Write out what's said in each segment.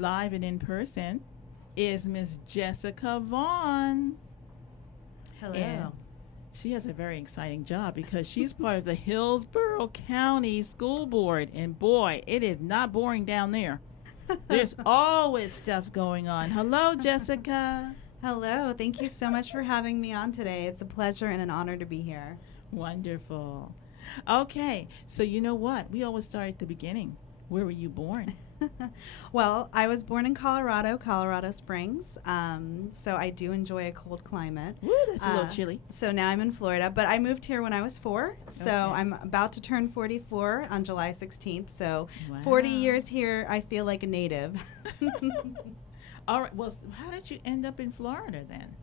live and in person, is Miss Jessica Vaughn. Hello. And she has a very exciting job because she's part of the Hillsborough County School Board. And boy, it is not boring down there. There's always stuff going on. Hello, Jessica. Hello. Thank you so much for having me on today. It's a pleasure and an honor to be here. Wonderful. Okay, so you know what? We always start at the beginning. Where were you born? Well, I was born in Colorado Springs. So I do enjoy a cold climate. Woo, that's a little chilly. So now I'm in Florida, but I moved here when I was 4. So Okay. I'm about to turn 44 on July 16th. So Wow. 40 years here, I feel like a native. All right, well, how did you end up in Florida then?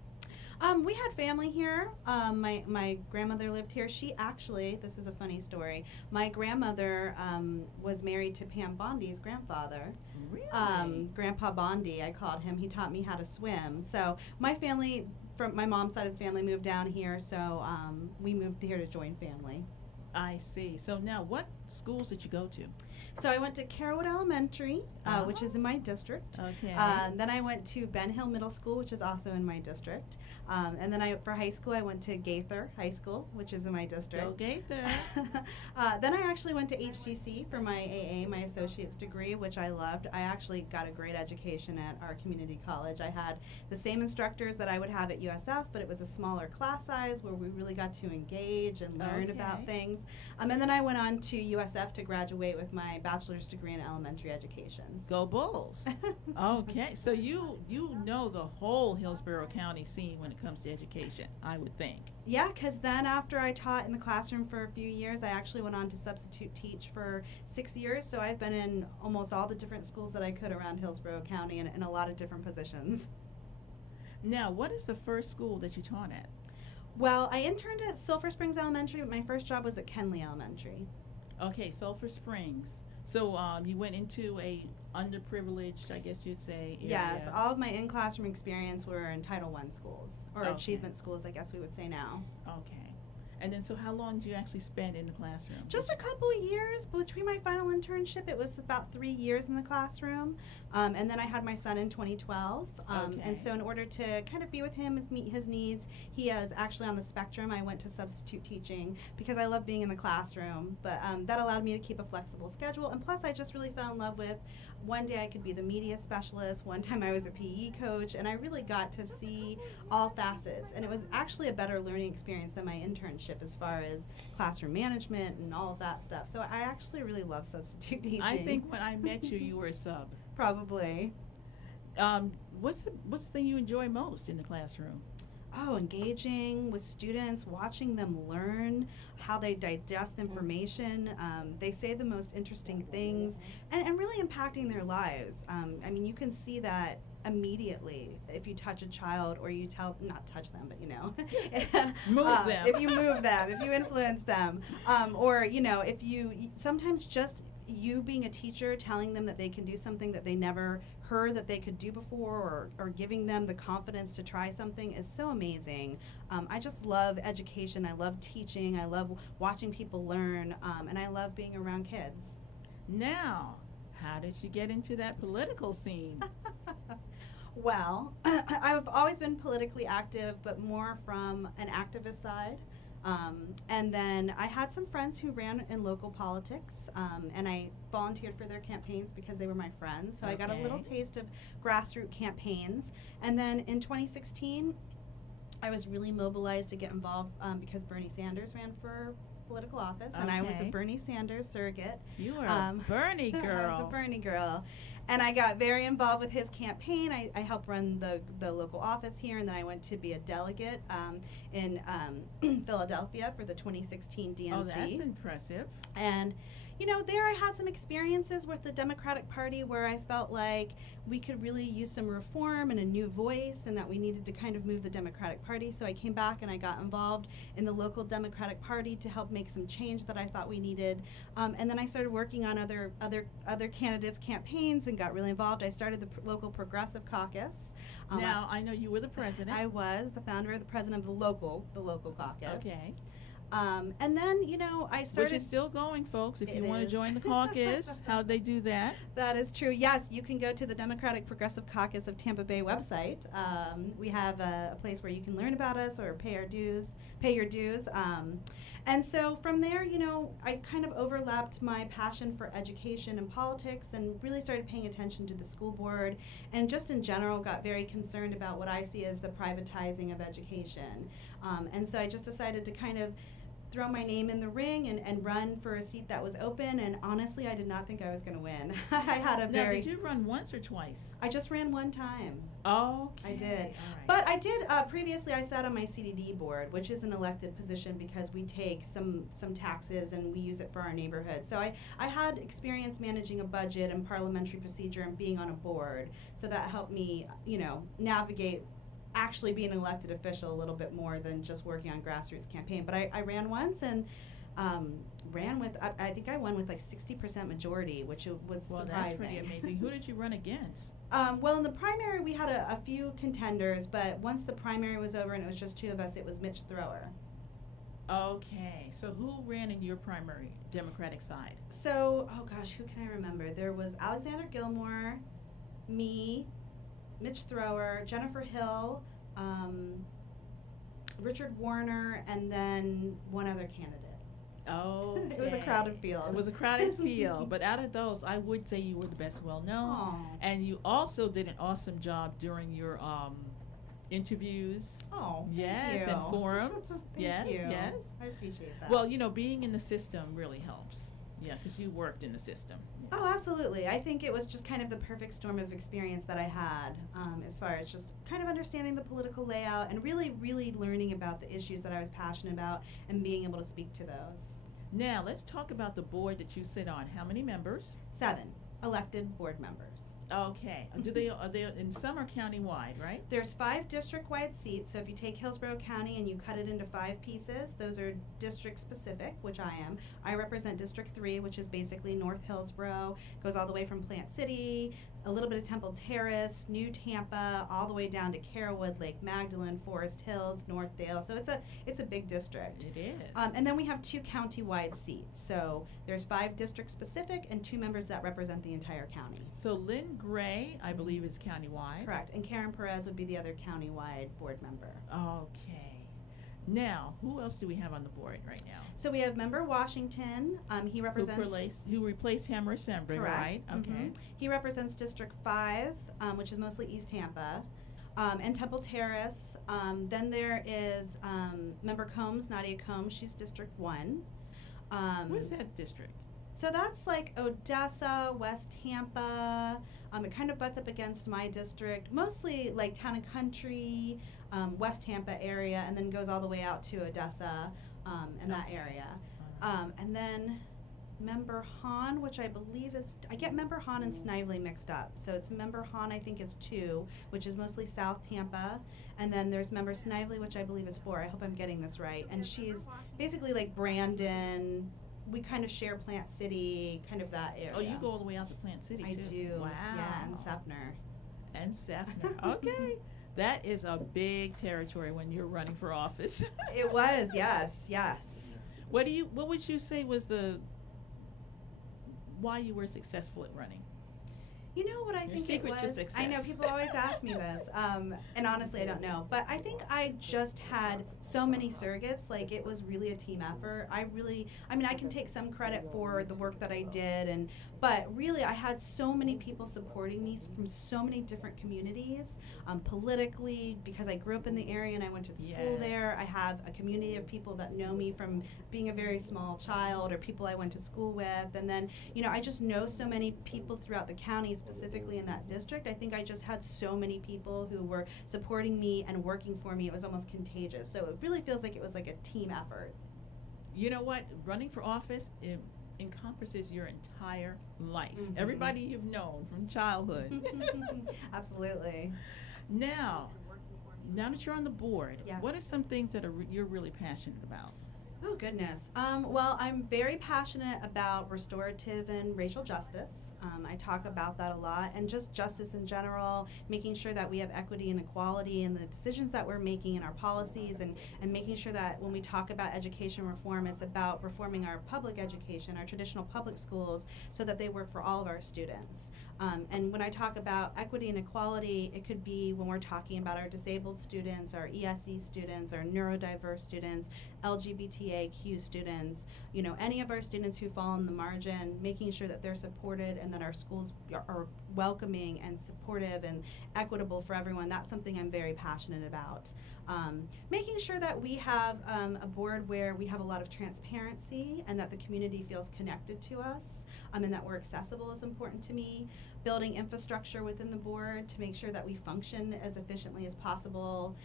We had family here. My grandmother lived here. She actually, this is a funny story. My grandmother was married to Pam Bondi's grandfather. Really? Grandpa Bondi, I called him. He taught me how to swim. So my family, from my mom's side of the family, moved down here. So we moved here to join family. I see. So now, what schools did you go to? So I went to Carrollwood Elementary, which is in my district. Okay. Then I went to Ben Hill Middle School, which is also in my district. And then for high school, I went to Gaither High School, which is in my district. Go Gaither. Then I actually went to HCC for my AA, my associate's degree, which I loved. I actually got a great education at our community college. I had the same instructors that I would have at USF, but it was a smaller class size where we really got to engage and learn about things. And then I went on to USF to graduate with my bachelor's degree in elementary education. Go Bulls. Okay, so you know the whole Hillsborough County scene when it comes to education, I would think. Yeah, because then after I taught in the classroom for a few years, I actually went on to substitute teach for 6 years. So I've been in almost all the different schools that I could around Hillsborough County and in a lot of different positions. Now, what is the first school that you taught at? Well, I interned at Sulphur Springs Elementary, but my first job was at Kenley Elementary. Okay, Sulphur Springs. So you went into a underprivileged, I guess you'd say, area. Yes, all of my in-classroom experience were in Title I schools, or achievement schools, I guess we would say now. Okay. And then, so how long did you actually spend in the classroom? Just a couple of years. Between my final internship, it was about 3 years in the classroom. And then I had my son in 2012. And so in order to kind of be with him, meet his needs, he is actually on the spectrum. I went to substitute teaching because I love being in the classroom. But that allowed me to keep a flexible schedule. And plus, I just really fell in love with, one day I could be the media specialist. One time I was a PE coach. And I really got to see all facets. And it was actually a better learning experience than my internship as far as classroom management and all of that stuff. So I actually really love substitute teaching. I think when I met you, you were a sub. Probably. What's the thing you enjoy most in the classroom? Oh, engaging with students, watching them learn how they digest information. They say the most interesting things and really impacting their lives. I mean, you can see that immediately if you touch a child or you not touch them, but move them. If you move them, if you influence them, or if you sometimes just you being a teacher telling them that they can do something that they never heard that they could do before, or giving them the confidence to try something is so amazing. I just love education. I love teaching. I love watching people learn, and I love being around kids. Now, how did you get into that political scene? Well, I've always been politically active, but more from an activist side. And then I had some friends who ran in local politics, and I volunteered for their campaigns because they were my friends. So I got a little taste of grassroots campaigns. And then in 2016, I was really mobilized to get involved because Bernie Sanders ran for political office, and I was a Bernie Sanders surrogate. You were a Bernie girl. I was a Bernie girl. And I got very involved with his campaign. I helped run the local office here, and then I went to be a delegate in Philadelphia for the 2016 DNC. Oh, that's impressive. And, there I had some experiences with the Democratic Party where I felt like we could really use some reform and a new voice, and that we needed to kind of move the Democratic Party. So I came back and I got involved in the local Democratic Party to help make some change that I thought we needed. And then I started working on other candidates' campaigns and got really involved. I started the local Progressive Caucus. Now, I know you were the president. I was the founder of the president of the local caucus. Okay. And then, I started. Which is still going, folks. If It you want to is. join the caucus, how'd they do that? That is true. Yes, you can go to the Democratic Progressive Caucus of Tampa Bay website. We have a place where you can learn about us or pay your dues. And so from there, I kind of overlapped my passion for education and politics and really started paying attention to the school board and just in general got very concerned about what I see as the privatizing of education. And so I just decided to kind of throw my name in the ring and run for a seat that was open, and honestly I did not think I was going to win. I had a Now, did you run once or twice? I just ran one time. Oh, I did. All right. But I did, previously I sat on my CDD board, which is an elected position because we take some taxes and we use it for our neighborhood. So I had experience managing a budget and parliamentary procedure and being on a board, so that helped me, navigate actually being an elected official a little bit more than just working on grassroots campaign. But I ran once and ran with, I think I won with like 60% majority, which was Well, surprising. that's pretty amazing. Who did you run against? Well, in the primary we had a few contenders, but once the primary was over and it was just two of us, it was Mitch Thrower. Okay, so who ran in your primary Democratic side? So, oh gosh, who can I remember? There was Alexander Gilmore, me, Mitch Thrower, Jennifer Hill, Richard Warner, and then one other candidate. Oh, It was a crowded field. It was a crowded field, but out of those, I would say you were the best well known, Aw. and you also did an awesome job during your interviews. Oh, thank Yes, you. and forums. Thank Yes, you. yes. I appreciate that. Well, being in the system really helps. Yeah, because you worked in the system. Oh, absolutely. I think it was just kind of the perfect storm of experience that I had, as far as just kind of understanding the political layout and really, really learning about the issues that I was passionate about and being able to speak to those. Now, let's talk about the board that you sit on. How many members? 7 elected board members. Okay. Are they in some are county-wide, right? There's 5 district-wide seats, so if you take Hillsborough County and you cut it into 5 pieces, those are district-specific, which I am. I represent District 3, which is basically North Hillsborough, goes all the way from Plant City, a little bit of Temple Terrace, New Tampa, all the way down to Carrollwood, Lake Magdalene, Forest Hills, Northdale. So it's a big district. It is. And then we have 2 county-wide seats. So there's 5 district-specific and 2 members that represent the entire county. So Lynn Gray, I believe, is county-wide. Correct. And Karen Perez would be the other county-wide board member. Okay. Now, who else do we have on the board right now? So we have Member Washington. He represents. Who replaced Hammer Assembly, Correct. right? Okay. He represents District 5, which is mostly East Tampa, and Temple Terrace. Then there is Member Combs, Nadia Combs. She's District 1. Where's that district? So that's like Odessa, West Tampa. It kind of butts up against my district, mostly like Town and Country, West Tampa area, and then goes all the way out to Odessa and that area. And then Member Hahn, which I believe is, I get Member Hahn and Snively mixed up. So it's Member Hahn, I think, is 2, which is mostly South Tampa. And then there's Member Snively, which I believe is 4. I hope I'm getting this right. And she's basically like Brandon. We kind of share Plant City, kind of that area. Oh, you go all the way out to Plant City, I too. do. Wow. Yeah, and Sefner. And Sefner. Okay. That is a big territory when you're running for office. It was, yes, yes. What would you say was why you were successful at running? You know what I think secret it to was? success. I know people always ask me this, and honestly, I don't know. But I think I just had so many surrogates. Like it was really a team effort. I mean, I can take some credit for the work that I did, but really, I had so many people supporting me from so many different communities, politically, because I grew up in the area and I went to the school there. I have a community of people that know me from being a very small child or people I went to school with. And then, I just know so many people throughout the county, specifically in that district. I think I just had so many people who were supporting me and working for me. It was almost contagious. So it really feels like it was like a team effort. You know what? Running for office, encompasses your entire life. Mm-hmm. Everybody you've known from childhood. Absolutely. Now that you're on the board, Yes. what are some things that you're really passionate about? Oh, goodness. Well, I'm very passionate about restorative and racial justice. I talk about that a lot, and just justice in general, making sure that we have equity and equality in the decisions that we're making in our policies, and making sure that when we talk about education reform, it's about reforming our public education, our traditional public schools, so that they work for all of our students. And when I talk about equity and equality, it could be when we're talking about our disabled students, our ESE students, our neurodiverse students, LGBTAQ students, you know, any of our students who fall on the margin, making sure that they're supported and that our schools are welcoming and supportive and equitable for everyone. That's something I'm very passionate about. Making sure that we have a board where we have a lot of transparency and that the community feels connected to us, and that we're accessible is important to me. Building infrastructure within the board to make sure that we function as efficiently as possible.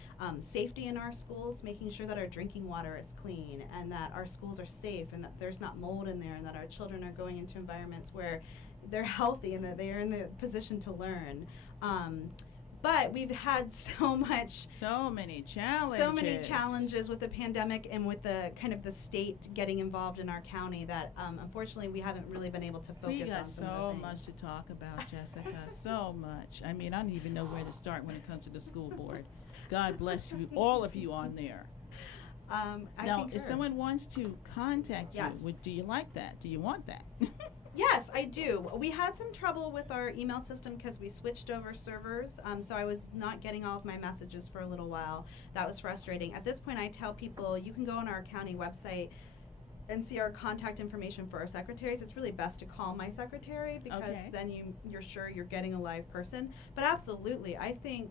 Safety in our schools, making sure that our drinking water is clean and that our schools are safe and that there's not mold in there and that our children are going into environments where they're healthy and that they are in the position to learn. But we've had so many challenges with the pandemic and with the kind of the state getting involved in our county that unfortunately we haven't really been able to focus on. We got so much to talk about, Jessica. So much. I mean, I don't even know where to start when it comes to the school board. God bless you, all of you on there. Now, if someone wants to contact you, do you like that? Do you want that? Yes, I do. We had some trouble with our email system because we switched over servers, so I was not getting all of my messages for a little while. That was frustrating. At this point, I tell people you can go on our county website and see our contact information for our secretaries. It's really best to call my secretary because then you're sure you're getting a live person. But absolutely, I think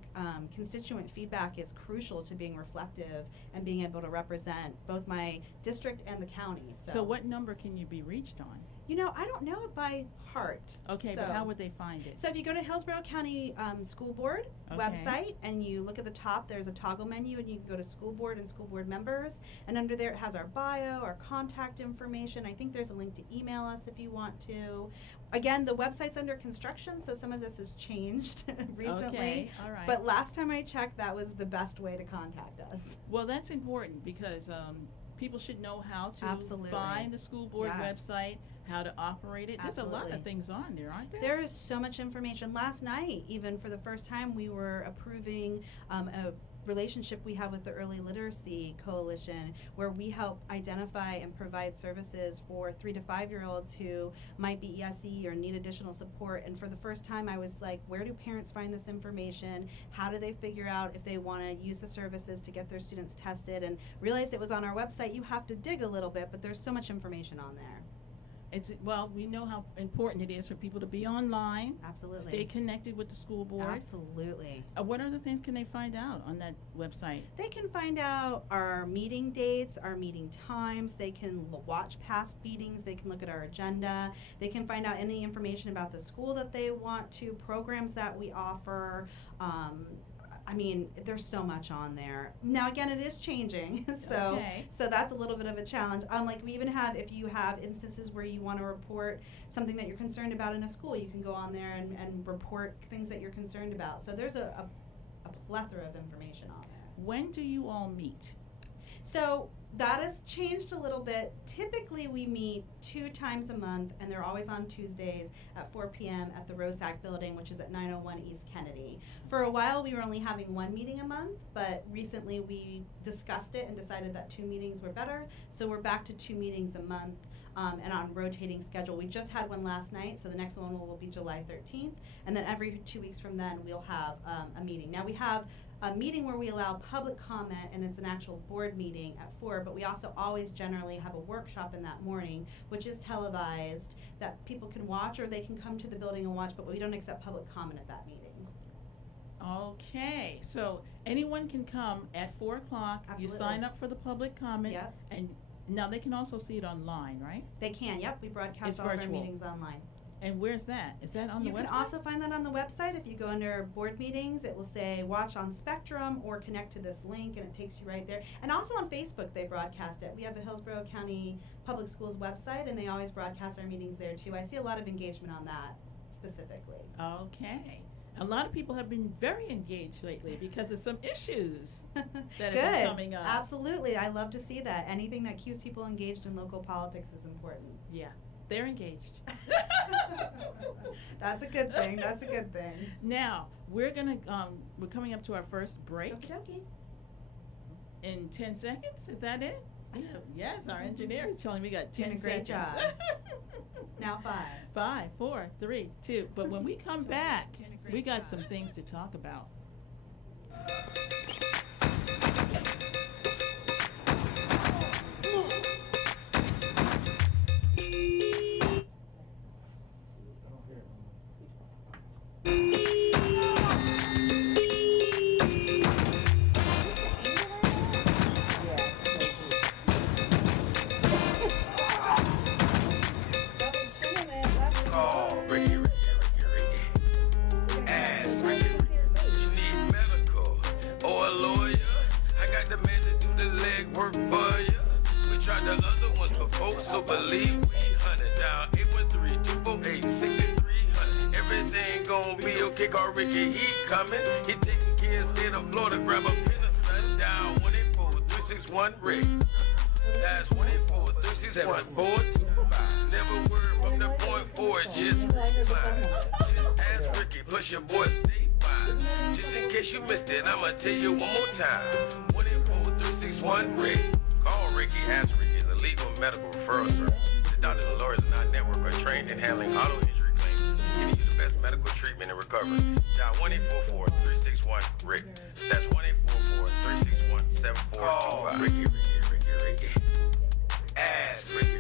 constituent feedback is crucial to being reflective and being able to represent both my district and the county. So what number can you be reached on? You know, I don't know it by heart. Okay, but how would they find it? So if you go to Hillsborough County School Board website and you look at the top, there's a toggle menu and you can go to school board and school board members. And under there it has our bio, our contact information. I think there's a link to email us if you want to. Again, the website's under construction, so some of this has changed recently. Okay, all right. But last time I checked, that was the best way to contact us. Well, that's important because people should know how to find the school board website, how to operate it. There's a lot of things on there, aren't there? There is so much information. Last night, even for the first time, we were approving a relationship we have with the Early Literacy Coalition, where we help identify and provide services for 3 to 5-year-olds who might be ESE or need additional support. And for the first time, I was like, where do parents find this information? How do they figure out if they want to use the services to get their students tested? And realized it was on our website. You have to dig a little bit, but there's so much information on there. Well, we know how important it is for people to be online. Absolutely. Stay connected with the school board. Absolutely. What other things can they find out on that website? They can find out our meeting dates, our meeting times. They can watch past meetings. They can look at our agenda. They can find out any information about the school that they want to, programs that we offer. I mean, there's so much on there. Now, again, it is changing, so that's a little bit of a challenge. Like we even have, if you have instances where you want to report something that you're concerned about in a school, you can go on there and report things that you're concerned about. So there's a plethora of information on there. When do you all meet? So that has changed a little bit. Typically, we meet 2 times a month, and they're always on Tuesdays at 4 p.m. at the Rosac building, which is at 901 East Kennedy. For a while, we were only having 1 meeting a month, but recently we discussed it and decided that 2 meetings were better. So we're back to 2 meetings a month and on rotating schedule. We just had one last night, so the next one will be July 13th. And then every 2 weeks from then, we'll have a meeting. Now, we have a meeting where we allow public comment, and it's an actual board meeting at 4, but we also always generally have a workshop in that morning, which is televised, that people can watch, or they can come to the building and watch, but we don't accept public comment at that meeting. Okay, so anyone can come at 4 o'clock. Absolutely. You sign up for the public comment, and now they can also see it online, right? They can, yep. We broadcast all of our meetings online. And where's that? Is that on the website? You can also find that on the website. If you go under board meetings, it will say watch on Spectrum or connect to this link, and it takes you right there. And also on Facebook, they broadcast it. We have the Hillsborough County Public Schools website, and they always broadcast our meetings there too. I see a lot of engagement on that specifically. Okay. A lot of people have been very engaged lately because of some issues that have been coming up. Absolutely. I love to see that. Anything that keeps people engaged in local politics is important. Yeah. They're engaged. That's a good thing. That's a good thing. Now, we're coming up to our first break. Okie dokie. In 10 seconds? Is that it? Yes, our engineer is telling me we got 10 Doing a great seconds. job. Now 5. 5, 4, 3, 2. But when we come back, we got some things to talk about. So believe we hunted down 813-248-6300. Everything gon' be okay. Call Ricky, he coming. He taking care of state of Florida. Grab a pen of sundown 184-361-RIG. That's 184-361-425. Never word from the point forward, just reply. Just ask Ricky, plus your boy stay by. Just in case you missed it, I'ma tell you one more time. 184-361-RIG. Call Ricky, ask Ricky. Legal and medical referral service. The doctors and lawyers in our network are trained in handling auto injury claims and getting you the best medical treatment and recovery. Dial 1-844-361-RIG. That's 1-844-361-7425. Ricky. Ask Ricky.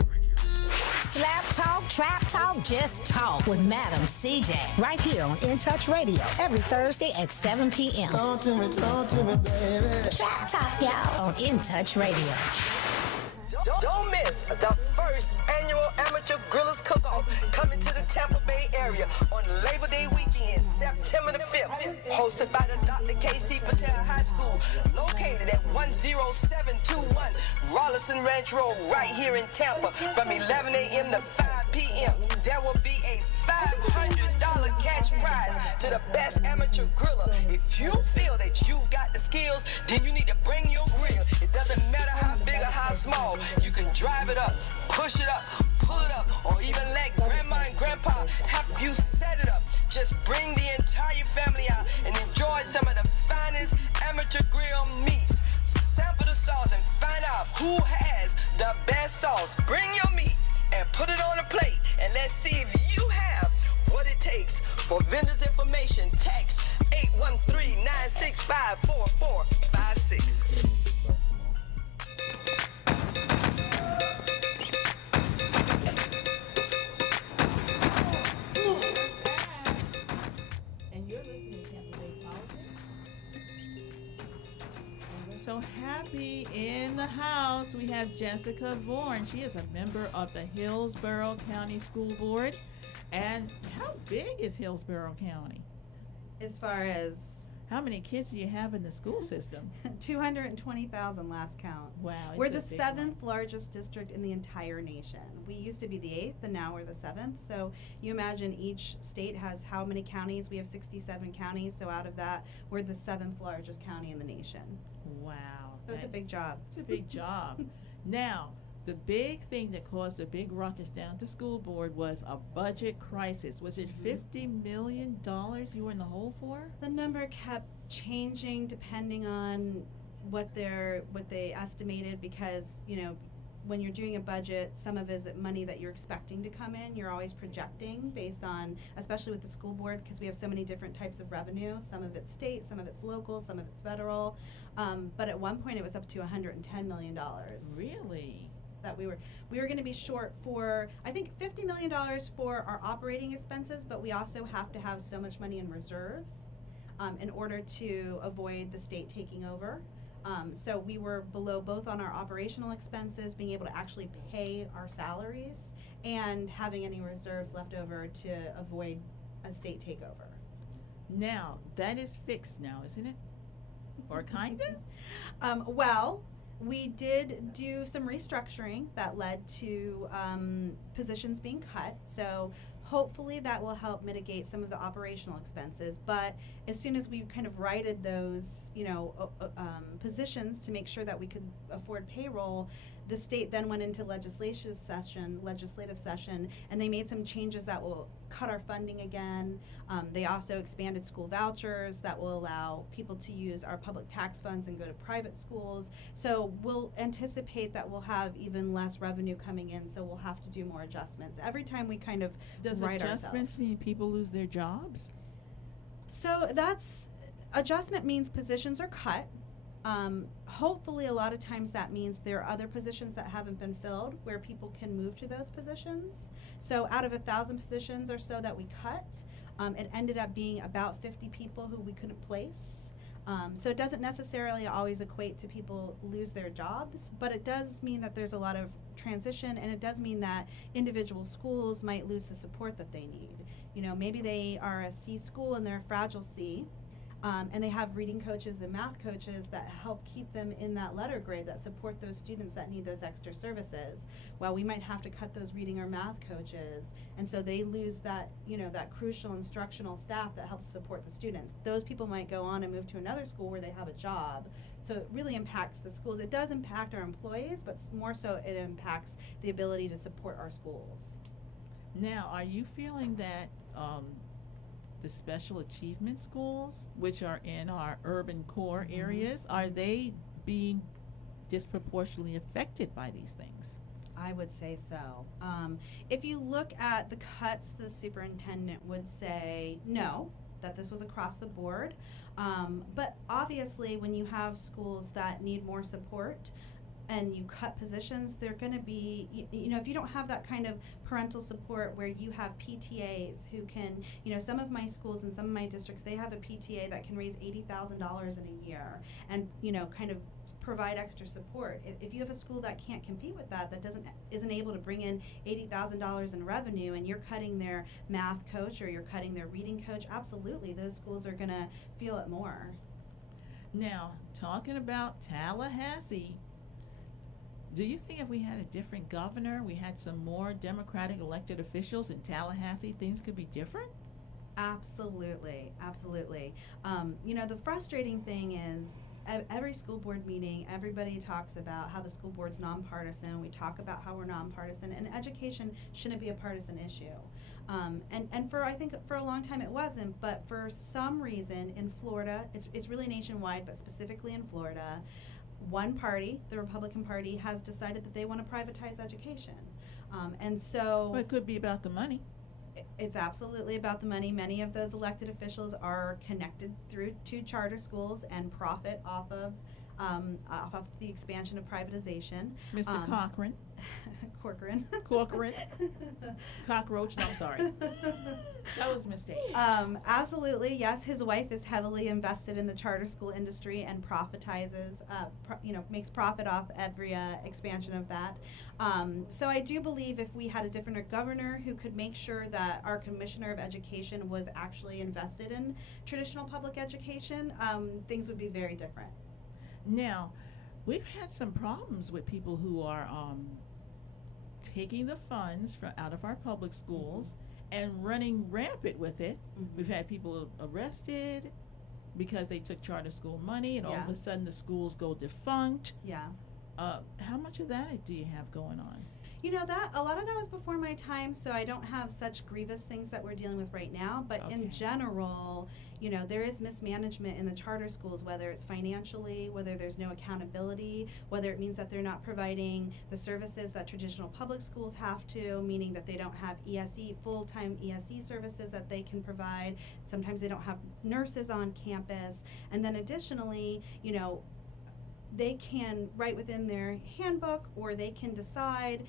Slap talk, trap talk, just talk with Madam CJ. Right here on In Touch Radio every Thursday at 7 p.m. Talk to me, baby. Trap talk, y'all, on In Touch Radio. Don't miss the first annual Amateur Grillers Cook-Off coming to the Tampa Bay area on Labor Day weekend, September the 5th. Hosted by the Dr. K.C. Patel High School, located at 10721 Rollison Ranch Road, right here in Tampa, from 11 a.m. to 5 p.m. There will be a $500 cash prize to the best amateur griller. If you feel that you've got the skills, then you need to bring your grill. It doesn't matter how big or how small. You can drive it up, push it up, pull it up, or even let grandma and grandpa help you set it up. Just bring the entire family out and enjoy some of the finest amateur grill meats. Sample the sauce and find out who has the best sauce. Bring your meat and put it on a plate, and let's see if you have what it takes. For vendors information, text 813-965-4456. And you're listening to Tampa Bay Politics. And we're so happy in the house. We have Jessica Vaughn. She is a member of the Hillsborough County School Board. And how big is Hillsborough County? As far as How many kids do you have in the school system? 220,000 last count. Wow. We're it's the a big one. 7th largest district in the entire nation. We used to be the 8th, and now we're the 7th. So you imagine each state has how many counties? We have 67 counties. So out of that, we're the 7th largest county in the nation. Wow. So it's a big job. It's a big job. Now, the big thing that caused a big ruckus down at the school board was a budget crisis. Was it $50 million you were in the hole for? The number kept changing depending on what they estimated, because when you're doing a budget, some of it is money that you're expecting to come in. You're always projecting based on, especially with the school board, because we have so many different types of revenue. Some of it's state, some of it's local, some of it's federal. But at one point it was up to $110 million. Really? That we were going to be short for, I think, $50 million for our operating expenses, but we also have to have so much money in reserves in order to avoid the state taking over. So we were below both on our operational expenses, being able to actually pay our salaries, and having any reserves left over to avoid a state takeover. Now, that is fixed now, isn't it? Or kind of? Well, we did do some restructuring that led to positions being cut. So Hopefully that will help mitigate some of the operational expenses. But as soon as we kind of righted those, positions to make sure that we could afford payroll, the state then went into legislative session, and they made some changes that will cut our funding again. They also expanded school vouchers that will allow people to use our public tax funds and go to private schools. So we'll anticipate that we'll have even less revenue coming in, so we'll have to do more adjustments. Every time we kind of Does right adjustments ourselves. mean people lose their jobs? So adjustment means positions are cut. Hopefully a lot of times that means there are other positions that haven't been filled where people can move to those positions. So out of 1,000 positions or so that we cut, it ended up being about 50 people who we couldn't place. So it doesn't necessarily always equate to people lose their jobs, but it does mean that there's a lot of transition, and it does mean that individual schools might lose the support that they need. Maybe they are a C school and they're a fragile C. And they have reading coaches and math coaches that help keep them in that letter grade, that support those students that need those extra services. Well, we might have to cut those reading or math coaches, and so they lose that, that crucial instructional staff that helps support the students. Those people might go on and move to another school where they have a job. So it really impacts the schools. It does impact our employees, but more so it impacts the ability to support our schools. Now, are you feeling that the special achievement schools, which are in our urban core areas, are they being disproportionately affected by these things? I would say so. If you look at the cuts, the superintendent would say no, that this was across the board. But obviously, when you have schools that need more support, and you cut positions, they're going to be, if you don't have that kind of parental support where you have PTAs who can, some of my schools and some of my districts, they have a PTA that can raise $80,000 in a year and, kind of provide extra support. If you have a school that can't compete with that isn't able to bring in $80,000 in revenue, and you're cutting their math coach or you're cutting their reading coach, absolutely, those schools are going to feel it more. Now, talking about Tallahassee, do you think if we had a different governor, we had some more Democratic elected officials in Tallahassee, things could be different? Absolutely. The frustrating thing is at every school board meeting, everybody talks about how the school board's nonpartisan. We talk about how we're nonpartisan, and education shouldn't be a partisan issue. And I think for a long time it wasn't, but for some reason in Florida, it's really nationwide, but specifically in Florida, one party, the Republican Party, has decided that they want to privatize education. And so... Well, it could be about the money. It's absolutely about the money. Many of those elected officials are connected through to charter schools and profit off of the expansion of privatization. Mr. Cochran. Corcoran. Cockroach. No, I'm sorry. That was a mistake. Absolutely, yes. His wife is heavily invested in the charter school industry and profitizes, makes profit off every expansion of that. So I do believe if we had a different governor who could make sure that our commissioner of education was actually invested in traditional public education, things would be very different. Now, we've had some problems with people who are taking the funds out of our public schools and running rampant with it. We've had people arrested because they took charter school money, and all of a sudden the schools go defunct. Yeah. How much of that do you have going on? That a lot of that was before my time, so I don't have such grievous things that we're dealing with right now. But in general, there is mismanagement in the charter schools, whether it's financially, whether there's no accountability, whether it means that they're not providing the services that traditional public schools have to, meaning that they don't have full-time ESE services that they can provide. Sometimes they don't have nurses on campus. And then additionally, they can write within their handbook, or they can decide,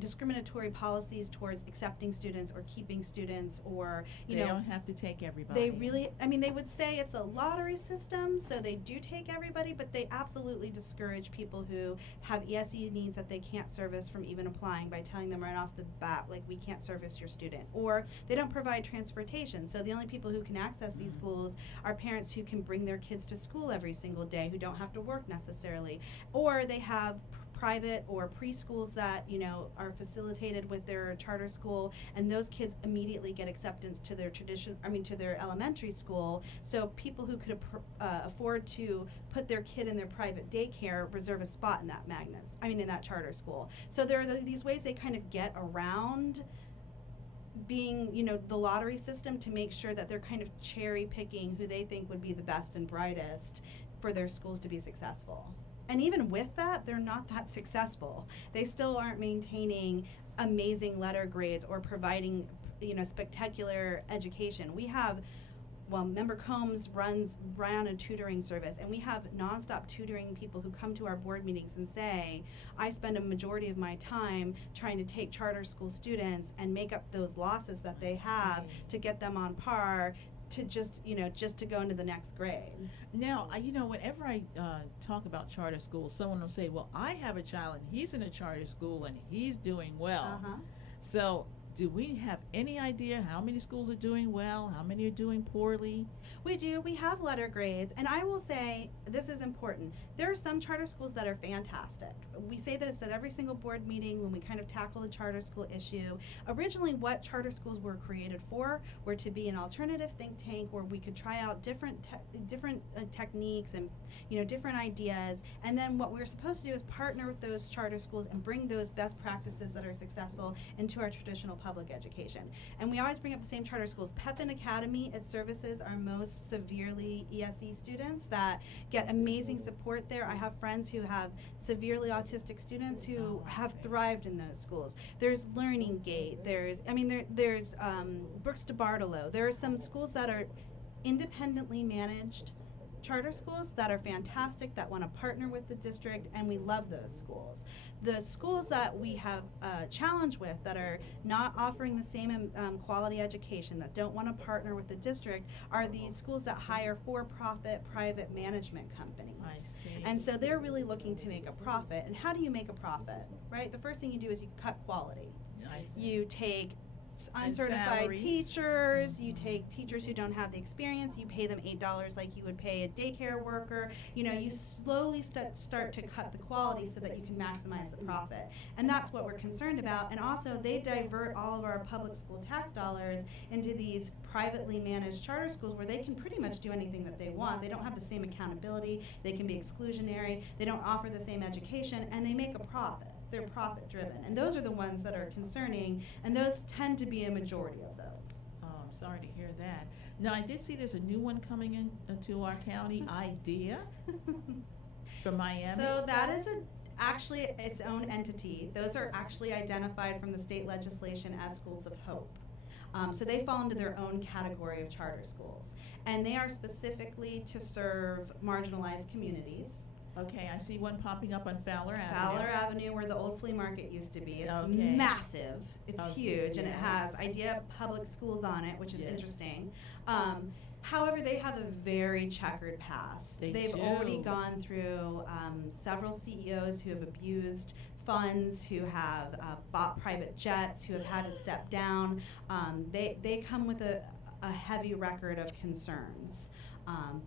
discriminatory policies towards accepting students or keeping students, or, they don't have to take everybody. They really, they would say it's a lottery system, so they do take everybody, but they absolutely discourage people who have ESE needs that they can't service from even applying by telling them right off the bat, like, we can't service your student. Or they don't provide transportation, so the only people who can access these schools are parents who can bring their kids to school every single day, who don't have to work necessarily. Or they have private or preschools that, you know, are facilitated with their charter school, and those kids immediately get acceptance to their to their elementary school. So people who could afford to put their kid in their private daycare reserve a spot in that in that charter school. So there are these ways they kind of get around being, you know, the lottery system to make sure that they're kind of cherry picking who they think would be the best and brightest for their schools to be successful. And even with that, they're not that successful. They still aren't maintaining amazing letter grades or providing, you know, spectacular education. We have, Member Combs ran a tutoring service, and we have nonstop tutoring people who come to our board meetings and say, I spend a majority of my time trying to take charter school students and make up those losses that they have to get them on par to just to go into the next grade. Now, whenever I talk about charter schools, someone will say, well, I have a child and he's in a charter school and he's doing well. So do we have any idea how many schools are doing well, how many are doing poorly? We do. We have letter grades, and I will say this is important. There are some charter schools that are fantastic. We say this at every single board meeting when we kind of tackle the charter school issue. Originally, what charter schools were created for were to be an alternative think tank where we could try out different techniques and, you know, different ideas. And then what we're supposed to do is partner with those charter schools and bring those best practices that are successful into our traditional public education. And we always bring up the same charter schools. Pepin Academy, it services our most severely ESE students that get amazing support there. I have friends who have severely autistic students who have thrived in those schools. There's Learning Gate. There's Brooks de Bartolo. There are some schools that are independently managed charter schools that are fantastic, that want to partner with the district, and we love those schools. The schools that we have a challenge with that are not offering the same quality education, that don't want to partner with the district, are these schools that hire for-profit private management companies. I see. And so they're really looking to make a profit. And how do you make a profit, right? The first thing you do is you cut quality. I see. You take uncertified teachers, you take teachers who don't have the experience, you pay them $8 like you would pay a daycare worker. You know, you slowly start to cut the quality so that you can maximize the profit. And that's what we're concerned about. And also, they divert all of our public school tax dollars into these privately managed charter schools where they can pretty much do anything that they want. They don't have the same accountability, they can be exclusionary, they don't offer the same education, and they make a profit. They're profit driven, and those are the ones that are concerning, and those tend to be a majority of those. Oh, I'm sorry to hear that. Now, I did see there's a new one coming into our county, IDEA, from Miami. So that is actually its own entity. Those are actually identified from the state legislation as schools of hope. So they fall into their own category of charter schools, and they are specifically to serve marginalized communities. Okay, I see one popping up on Fowler Avenue. Fowler Avenue, where the old flea market used to be. It's Okay. massive. It's Okay, huge, and it has yes. IDEA public schools on it, which is Yes. interesting. However, they have a very checkered past. They've do. already gone through several CEOs who have abused funds, who have bought private jets, who have had to step down. They come with a heavy record of concerns.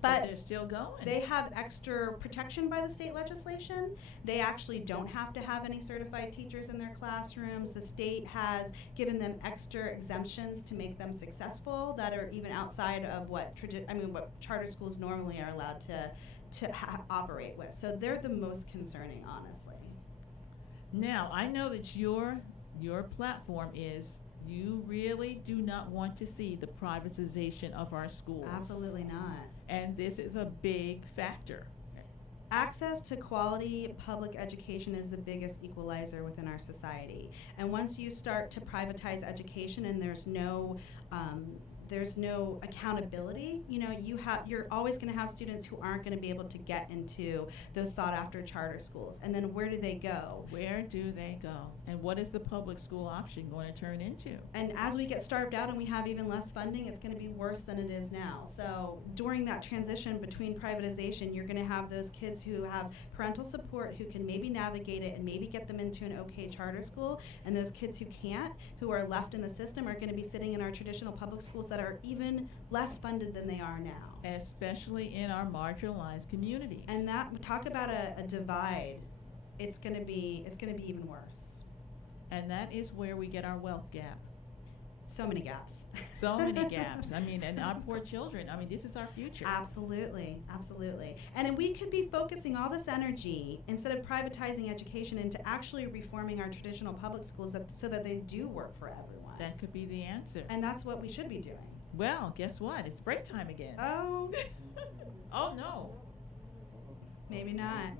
But they're still going. They have extra protection by the state legislation. They actually don't have to have any certified teachers in their classrooms. The state has given them extra exemptions to make them successful that are even outside of what charter schools normally are allowed to operate with. So they're the most concerning, honestly. Now, I know that your platform is you really do not want to see the privatization of our schools. Absolutely not. And this is a big factor. Access to quality public education is the biggest equalizer within our society. And once you start to privatize education and there's no accountability, you're always going to have students who aren't going to be able to get into those sought after charter schools. And then where do they go? Where do they go? And what is the public school option going to turn into? And as we get starved out and we have even less funding, it's going to be worse than it is now. So during that transition between privatization, you're going to have those kids who have parental support who can maybe navigate it and maybe get them into an okay charter school. And those kids who can't, who are left in the system, are going to be sitting in our traditional public schools that are even less funded than they are now. Especially in our marginalized communities. And that, talk about a divide it's gonna be even worse. And that is where we get our wealth gap. So many gaps. So many gaps. I mean, and our poor children. I mean, this is our future. Absolutely, absolutely. And we could be focusing all this energy, instead of privatizing education, into actually reforming our traditional public schools so that they do work for everyone. That could be the answer. And that's what we should be doing. Well, guess what? It's break time again. Oh, Oh, no. maybe not.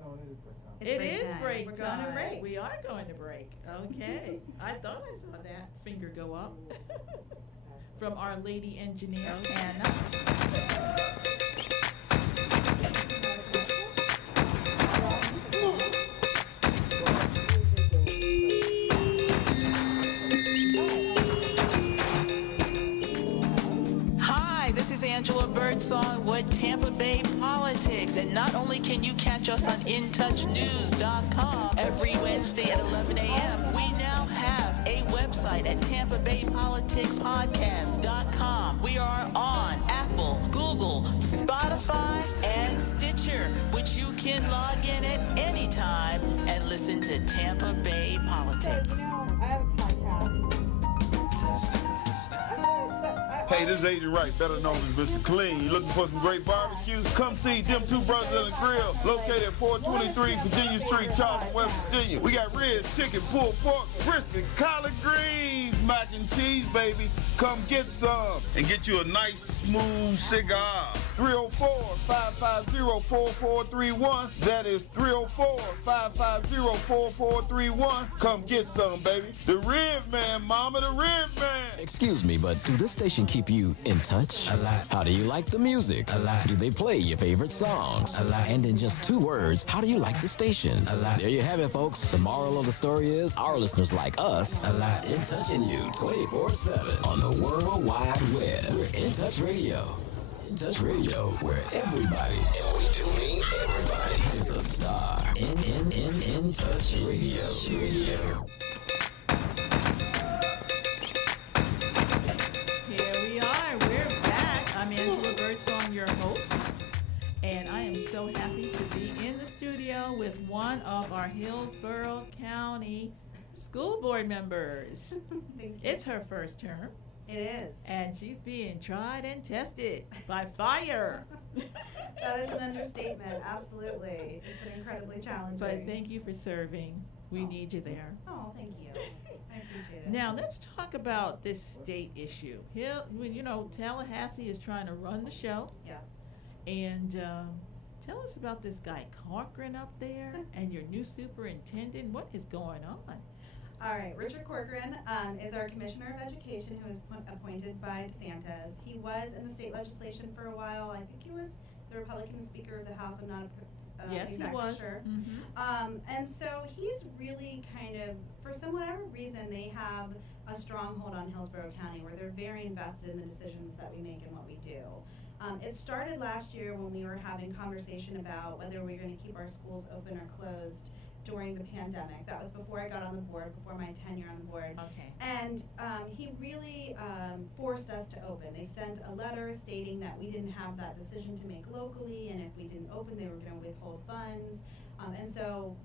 It is time. break We're time. going to break. We are going to break. Okay. I thought I saw that finger go up from our lady engineer, Anna. Hi, this is Angela Birdsong with Tampa Bay Politics. And not only can you catch us on InTouchNews.com every Wednesday at 11 a.m., we now have a website at TampaBayPoliticsPodcast.com. We are on Apple, Google, Spotify, and Stitcher, which you can log in at any time and listen to Tampa Bay Politics. I have a podcast. Hey, this is Agent Wright, better known as Mr. Clean. You looking for some great barbecues? Come see them two brothers on the grill, located at 423 Virginia Street, Charleston, West Virginia. We got ribs, chicken, pulled pork, brisket, collard greens, mac and cheese, baby. Come get some and get you a nice, smooth cigar. 304-550-4431. That is 304-550-4431. Come get some, baby. The Rib Man, mama, the Rib Man. Excuse me, but do this station keep you in touch? A lot. How do you like the music? A lot. Do they play your favorite songs? A lot. And in just 2 words, how do you like the station? A lot. There you have it, folks. The moral of the story is our listeners like us A lot. in touching you 24/7 on the World Wide Web. We're In Touch Radio. In Touch Radio, where everybody, and we do mean everybody, is a star. In Touch Radio. Here we are. We're back. I'm Angela Birdsong, your host. And I am so happy to be in the studio with one of our Hillsborough County school board members. Thank you. It's her first term, It is. and she's being tried and tested by fire. That is an understatement. Absolutely. It's been incredibly challenging. But thank you for serving. We Oh. need you there. Oh, thank you. I appreciate it. Now let's talk about this state issue. Tallahassee is trying to run the show, Yeah. and tell us about this guy Corcoran up there and your new superintendent. What is going on? All right, Richard Corcoran is our Commissioner of Education, who was appointed by DeSantis. He was in the state legislation for a while. I think he was the Republican Speaker of the House. I'm not Yes, he exactly was. sure. Mm-hmm. And so he's really kind of, for whatever reason, they have a stronghold on Hillsborough County where they're very invested in the decisions that we make and what we do. It started last year when we were having conversation about whether we were going to keep our schools open or closed during the pandemic. That was before I got on the board, before my tenure on the board. Okay. And he really forced us to open. They sent a letter stating that we didn't have that decision to make locally, and if we didn't open, they were going to withhold funds. And so,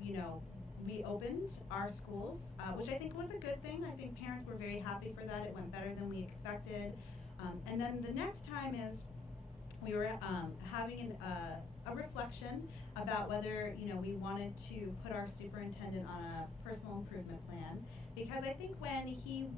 we opened our schools, which I think was a good thing. I think parents were very happy for that. It went better than we expected. And then the next time is we were having a reflection about whether we wanted to put our superintendent on a personal improvement plan, because I think when he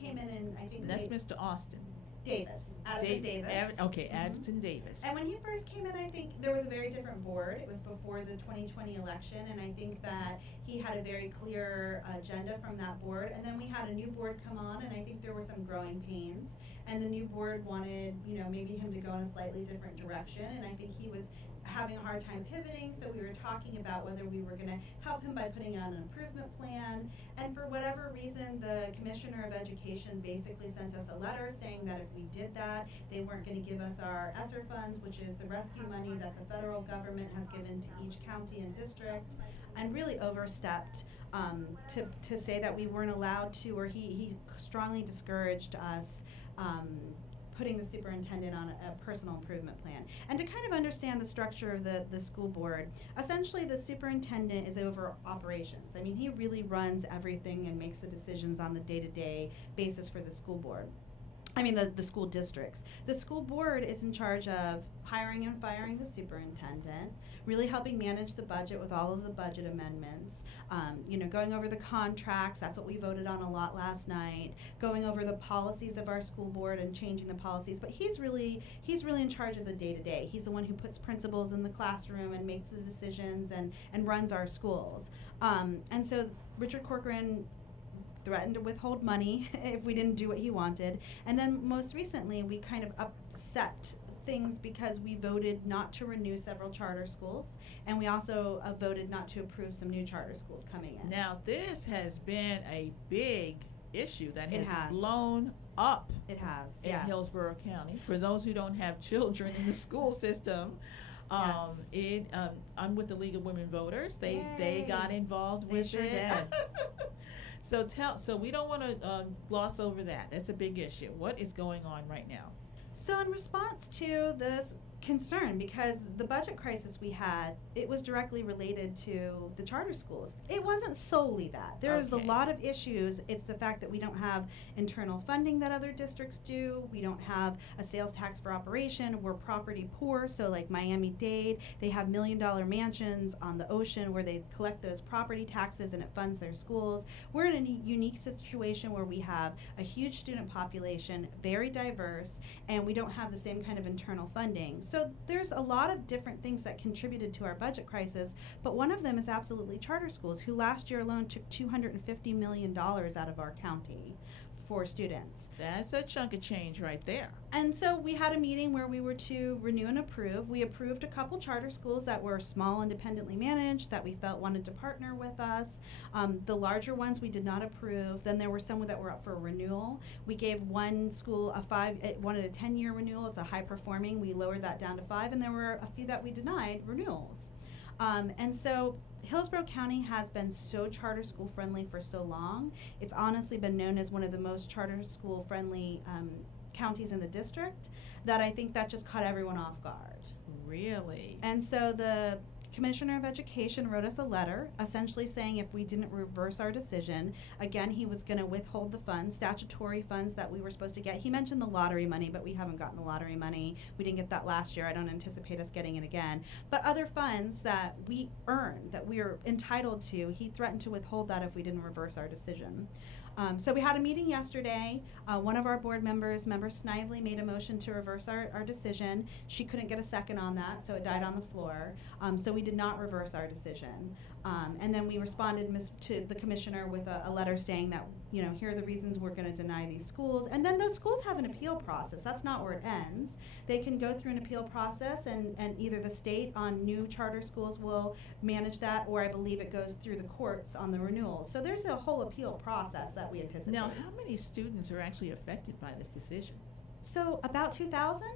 came in, and I think That's Mr. Austin. Addison Davis. Okay, Mhm. Addison Davis. And when he first came in, I think there was a very different board. It was before the 2020 election, and I think that he had a very clear agenda from that board. And then we had a new board come on, and I think there were some growing pains. And the new board wanted, maybe him to go in a slightly different direction. And I think he was having a hard time pivoting, so we were talking about whether we were going to help him by putting on an improvement plan. And for whatever reason, the Commissioner of Education basically sent us a letter saying that if we did that, they weren't going to give us our ESSER funds, which is the rescue money that the federal government has given to each county and district, and really overstepped to say that we weren't allowed to, or he strongly discouraged us putting the superintendent on a personal improvement plan. And to kind of understand the structure of the school board, essentially the superintendent is over operations. I mean, he really runs everything and makes the decisions on the day-to-day basis for the school board. I mean, the school districts. The school board is in charge of hiring and firing the superintendent, really helping manage the budget with all of the budget amendments, going over the contracts. That's what we voted on a lot last night, going over the policies of our school board and changing the policies. But he's really in charge of the day-to-day. He's the one who puts principals in the classroom and makes the decisions and runs our schools. And so Richard Corcoran threatened to withhold money if we didn't do what he wanted. And then most recently, we kind of upset things because we voted not to renew several charter schools, and we also voted not to approve some new charter schools coming in. Now, this has been a big issue that has has blown up It has, in yes. Hillsborough County. For those who don't have children in the school system, I'm with the League of Women Voters. They Yay. got involved They with sure it. did. So we don't want to gloss over that. That's a big issue. What is going on right now? So in response to this concern, because the budget crisis we had, it was directly related to the charter schools. It wasn't solely that. There's a lot of issues. It's the fact that we don't have internal funding that other districts do. We don't have a sales tax for operation. We're property poor. So like Miami-Dade, they have $1 million mansions on the ocean where they collect those property taxes and it funds their schools. We're in a unique situation where we have a huge student population, very diverse, and we don't have the same kind of internal funding. So there's a lot of different things that contributed to our budget crisis, but one of them is absolutely charter schools, who last year alone took $250 million out of our county for students. That's a chunk of change right there. And so we had a meeting where we were to renew and approve. We approved a couple charter schools that were small, independently managed, that we felt wanted to partner with us. The larger ones we did not approve. Then there were some that were up for renewal. We gave one school it wanted a 10-year renewal. It's a high performing. We lowered that down to 5, and there were a few that we denied renewals. And so Hillsborough County has been so charter school friendly for so long. It's honestly been known as one of the most charter school friendly counties in the district, that I think that just caught everyone off guard. Really? And so the Commissioner of Education wrote us a letter essentially saying if we didn't reverse our decision, again, he was going to withhold the funds, statutory funds that we were supposed to get. He mentioned the lottery money, but we haven't gotten the lottery money. We didn't get that last year. I don't anticipate us getting it again. But other funds that we earned, that we are entitled to, he threatened to withhold that if we didn't reverse our decision. So we had a meeting yesterday. One of our board members, Member Snively, made a motion to reverse our decision. She couldn't get a second on that, so it died on the floor. So we did not reverse our decision. And then we responded to the commissioner with a letter saying that, here are the reasons we're going to deny these schools. And then those schools have an appeal process. That's not where it ends. They can go through an appeal process, and either the state on new charter schools will manage that, or I believe it goes through the courts on the renewal. So there's a whole appeal process that we anticipate. Now, how many students are actually affected by this decision? So about 2,000.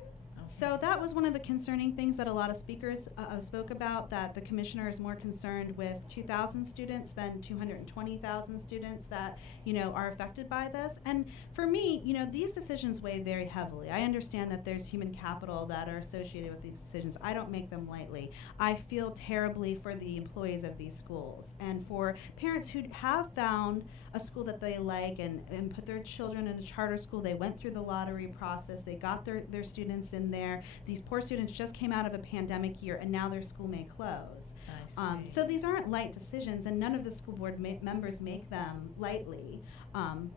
So that was one of the concerning things that a lot of speakers spoke about, that the commissioner is more concerned with 2,000 students than 220,000 students that, are affected by this. And for me, these decisions weigh very heavily. I understand that there's human capital that are associated with these decisions. I don't make them lightly. I feel terribly for the employees of these schools and for parents who have found a school that they like and put their children in a charter school. They went through the lottery process. They got their students in there. These poor students just came out of a pandemic year, and now their school may close. So these aren't light decisions, and none of the school board members make them lightly.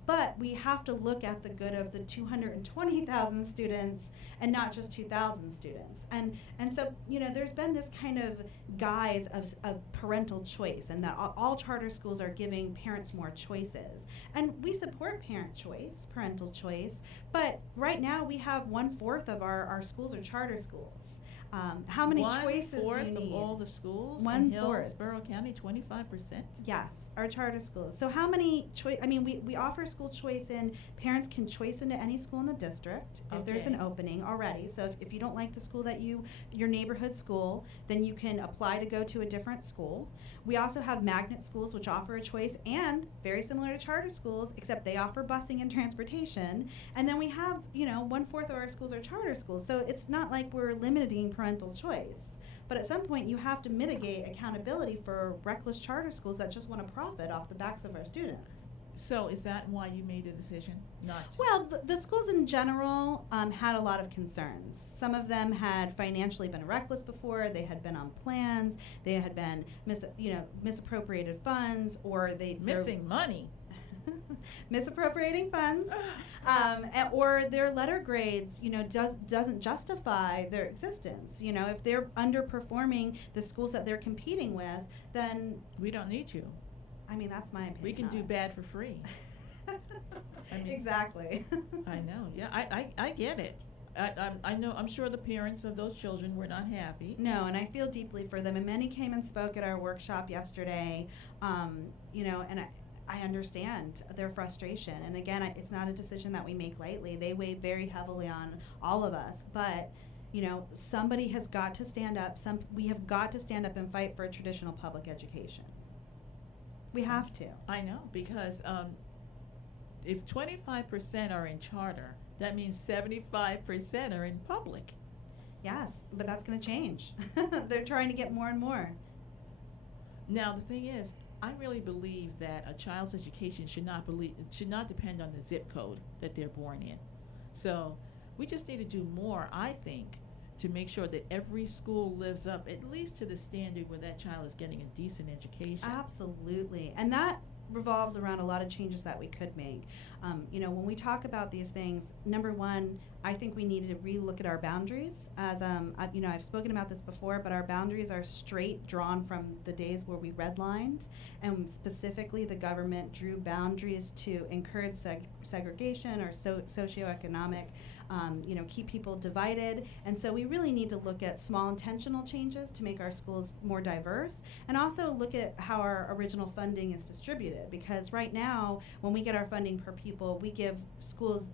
But we have to look at the good of the 220,000 students and not just 2,000 students. And so, there's been this kind of guise of parental choice, and that all charter schools are giving parents more choices. And we support parent choice, parental choice, but right now we have 1/4 of our schools are charter schools. How many choices do you 1/4 need? of all the schools 1/4. in Hillsborough County, 25%? Yes, our charter schools. So how many choice? I mean, we offer school choice in. Parents can choice into any school in the district if there's an Okay. opening already. So if you don't like the school that your neighborhood school, then you can apply to go to a different school. We also have magnet schools, which offer a choice, and very similar to charter schools, except they offer busing and transportation. And then we have, 1/4 of our schools are charter schools. So it's not like we're limiting parental choice. But at some point, you have to mitigate accountability for reckless charter schools that just want to profit off the backs of our students. So is that why you made the decision not to? Well, the schools in general had a lot of concerns. Some of them had financially been reckless before. They had been on plans. They had been misappropriated funds, or they're Missing money. misappropriating funds, or their letter grades, doesn't justify their existence. If they're underperforming the schools that they're competing with, then We don't need you. I mean that's my opinion. We can on do it. bad for free. I mean, Exactly. I know. Yeah, I get it. I know. I'm sure the parents of those children were not happy. No, and I feel deeply for them. And many came and spoke at our workshop yesterday. And I understand their frustration. And again, it's not a decision that we make lightly. They weigh very heavily on all of us. But somebody has got to stand up. We have got to stand up and fight for traditional public education. We have to. I know, because if 25% are in charter, that means 75% are in public. Yes, but that's going to change. They're trying to get more and more. Now the thing is, I really believe that a child's education should not depend on the zip code that they're born in. So we just need to do more, I think, to make sure that every school lives up at least to the standard where that child is getting a decent education. Absolutely. And that revolves around a lot of changes that we could make. When we talk about these things, number one, I think we need to relook at our boundaries. As I've spoken about this before, but our boundaries are straight drawn from the days where we redlined, and specifically the government drew boundaries to encourage segregation or socioeconomic, keep people divided. And so we really need to look at small intentional changes to make our schools more diverse, and also look at how our original funding is distributed. Because right now, when we get our funding per pupil, we give schools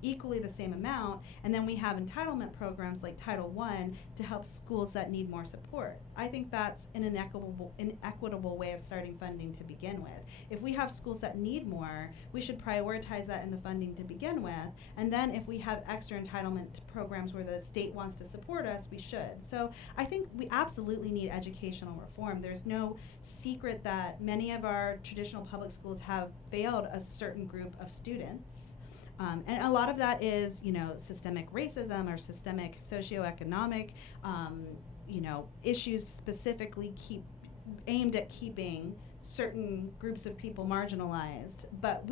equally the same amount, and then we have entitlement programs like Title I to help schools that need more support. I think that's an inequitable way of starting funding to begin with. If we have schools that need more, we should prioritize that in the funding to begin with, and then if we have extra entitlement programs where the state wants to support us, we should. So I think we absolutely need educational reform. There's no secret that many of our traditional public schools have failed a certain group of students. And a lot of that is, systemic racism or systemic socioeconomic, issues specifically aimed at keeping certain groups of people marginalized. But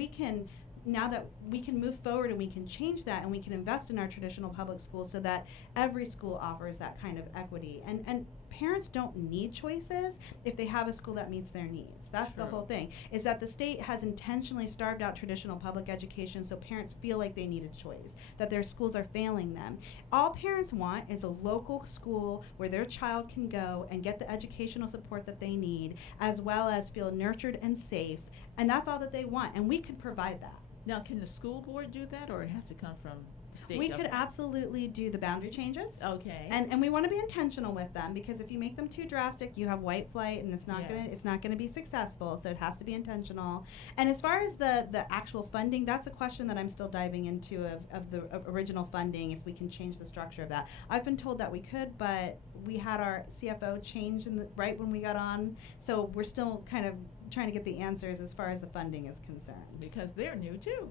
now that we can move forward and we can change that, and we can invest in our traditional public schools so that every school offers that kind of equity. And parents don't need choices if they have a school that meets their needs. That's the whole thing, is that the state has intentionally starved out traditional public education so parents feel like they need a choice, that their schools are failing them. All parents want is a local school where their child can go and get the educational support that they need, as well as feel nurtured and safe, and that's all that they want, and we could provide that. Now, can the school board do that, or it has to come from the state We government? could absolutely do the boundary changes. Okay. And we want to be intentional with them, because if you make them too drastic, you have white flight, and it's not gonna be successful. So it has to be intentional. And as far as the actual funding, that's a question that I'm still diving into of the original funding, if we can change the structure of that. I've been told that we could, but we had our CFO change right when we got on, so we're still kind of trying to get the answers as far as the funding is concerned. Because they're new too.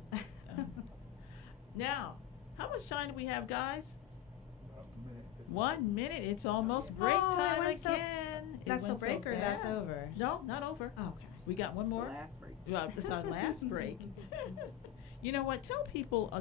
Now, how much time do we have, guys? 1 minute. It's almost break time again. That's so break or that's over? No, not over. Oh, okay. We got one more. It's our last break. You know what? Tell people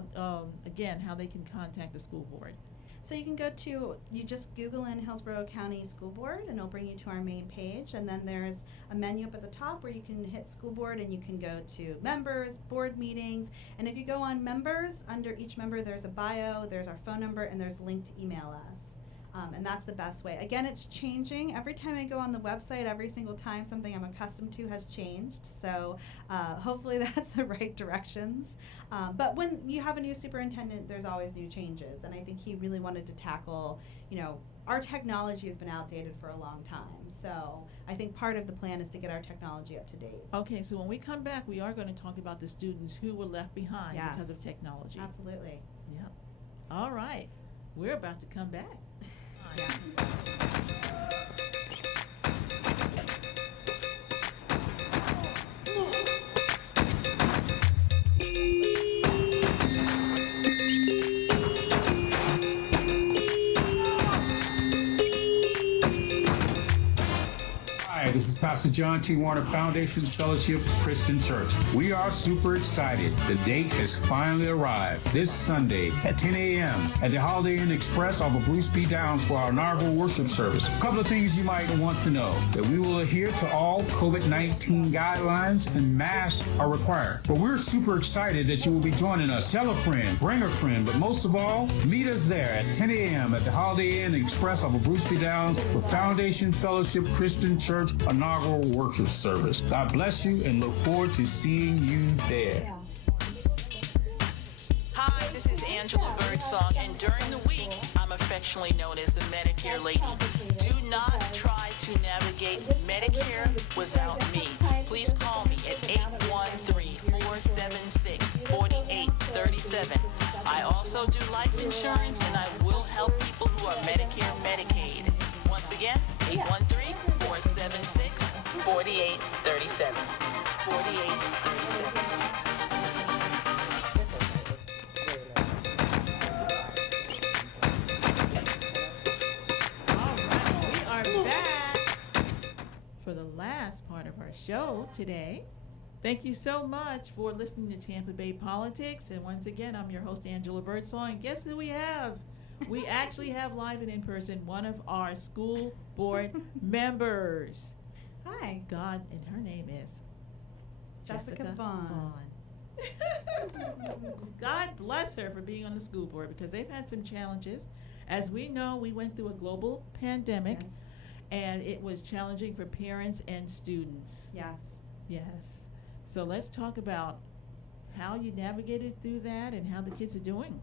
again how they can contact the school board. So you just Google in Hillsborough County School Board, and it'll bring you to our main page. And then there's a menu up at the top where you can hit School Board, and you can go to members, board meetings. And if you go on members, under each member there's a bio, there's our phone number, and there's a link to email us. And that's the best way. Again, it's changing. Every time I go on the website, every single time something I'm accustomed to has changed. So hopefully that's the right directions. But when you have a new superintendent, there's always new changes. And I think he really wanted to tackle, our technology has been outdated for a long time. So I think part of the plan is to get our technology up to date. Okay, so when we come back, we are going to talk about the students who were left behind because of technology. Absolutely. Yep. All right. We're about to come back. Yes. Hi, this is Pastor John T. Warner, Foundation Fellowship Christian Church. We are super excited. The date has finally arrived this Sunday at 10 a.m. at the Holiday Inn Express off of Bruce B. Downs for our inaugural worship service. A couple of things you might want to know: that we will adhere to all COVID-19 guidelines and masks are required. But we're super excited that you will be joining us. Tell a friend, bring a friend, but most of all, meet us there at 10 a.m. at the Holiday Inn Express off of Bruce B. Downs for Foundation Fellowship Christian Church inaugural worship service. God bless you and look forward to seeing you there. Hi, this is Angela Birdsong, and during the week, I'm affectionately known as the Medicare lady. Do not try to navigate Medicare without me. Please call me at 813-476-4837. I also do life insurance, and I will help people who are Medicare, Medicaid. Once again, 813-476-4837. 4837. For the last part of our show today. Thank you so much for listening to Tampa Bay Politics. And once again, I'm your host, Angela Birdsong. And guess who we have? We actually have live and in person one of our school board members. Hi. God, and her name is Jessica Vaughn. God bless her for being on the school board, because they've had some challenges. As we know, we went through a global pandemic. Yes. And it was challenging for parents and students. Yes. Yes. So let's talk about how you navigated through that and how the kids are doing.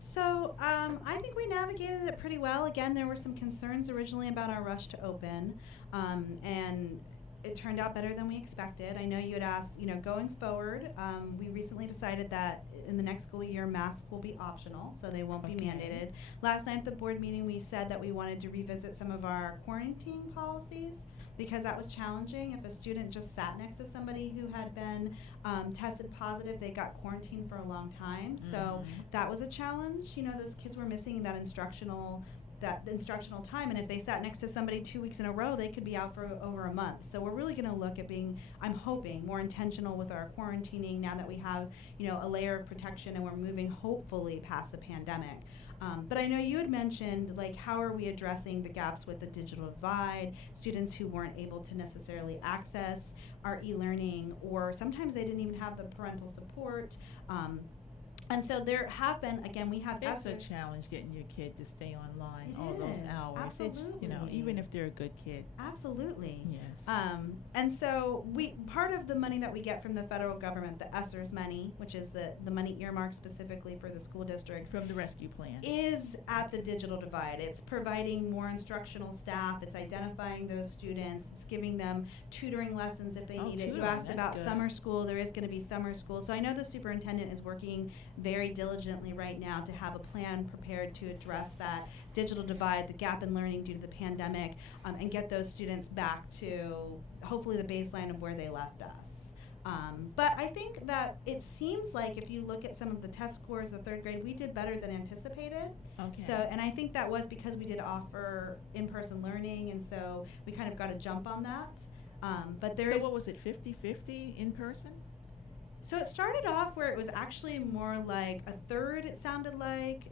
So I think we navigated it pretty well. Again, there were some concerns originally about our rush to open, and it turned out better than we expected. I know you had asked, going forward, we recently decided that in the next school year, masks will be optional, so they won't be mandated. Last night at the board meeting, we said that we wanted to revisit some of our quarantine policies, because that was challenging. If a student just sat next to somebody who had been tested positive, they got quarantined for a long time. Mm-hmm. So that was a challenge. Those kids were missing that instructional time, and if they sat next to somebody 2 weeks in a row, they could be out for over a month. So we're really going to look at being, I'm hoping, more intentional with our quarantining now that we have, a layer of protection and we're moving hopefully past the pandemic. But I know you had mentioned, how are we addressing the gaps with the digital divide, students who weren't able to necessarily access our e-learning, or sometimes they didn't even have the parental support. And so there have been, again, we have... It's a challenge getting your kid to stay online all those hours. Absolutely. It's, even if they're a good kid. Absolutely. Yes. And so part of the money that we get from the federal government, the ESSERS money, which is the money earmarked specifically for the school districts... From the rescue plan. ...is at the digital divide. It's providing more instructional staff. It's identifying those students. It's giving them tutoring lessons if they need it. You asked about summer school. There is going to be summer school. So I know the superintendent is working very diligently right now to have a plan prepared to address that digital divide, the gap in learning due to the pandemic, and get those students back to hopefully the baseline of where they left us. But I think that it seems like if you look at some of the test scores, the third grade, we did better than anticipated. Okay. So, and I think that was because we did offer in-person learning, and so we kind of got a jump on that. But So what was it, 50-50 in person? So it started off where it was actually more like a third, it sounded like,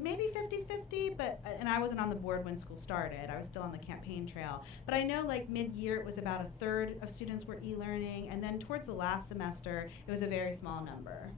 maybe 50-50, and I wasn't on the board when school started. I was still on the campaign trail. But I know mid-year it was about a third of students were e-learning, and then towards the last semester it was a very small number.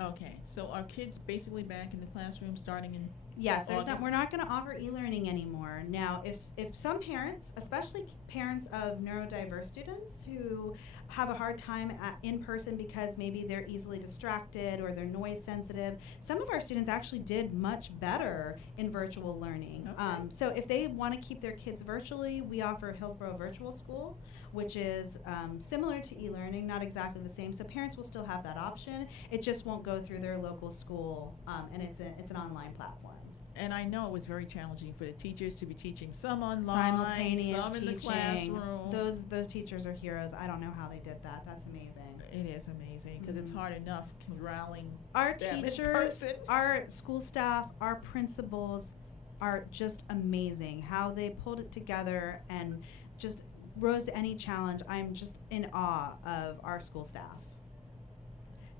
Okay, so are kids basically back in the classroom starting in Yes, August? we're not going to offer e-learning anymore. Now, if some parents, especially parents of neurodiverse students who have a hard time in person because maybe they're easily distracted or they're noise sensitive, some of our students actually did much better in virtual learning. Okay. So if they want to keep their kids virtually, we offer Hillsborough Virtual School, which is similar to e-learning, not exactly the same. So parents will still have that option. It just won't go through their local school, and it's an online platform. And I know it was very challenging for the teachers to be teaching some online, Simultaneous some in the teaching. classroom. Those teachers are heroes. I don't know how they did that. That's amazing. It is amazing because it's hard enough corralling Our them in teachers, person. our school staff, our principals are just amazing. How they pulled it together and just rose to any challenge. I'm just in awe of our school staff.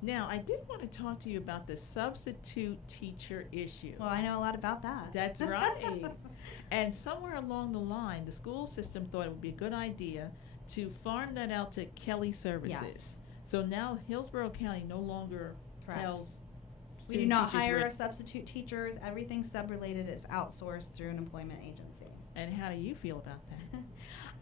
Now, I did want to talk to you about the substitute teacher issue. Well, I know a lot about that. That's right. And somewhere along the line, the school system thought it would be a good idea to farm that out to Kelly Services. Yes. So now Hillsborough County no longer Correct. tells We do student not teachers hire where- our substitute teachers. Everything sub-related is outsourced through an employment agency. And how do you feel about that?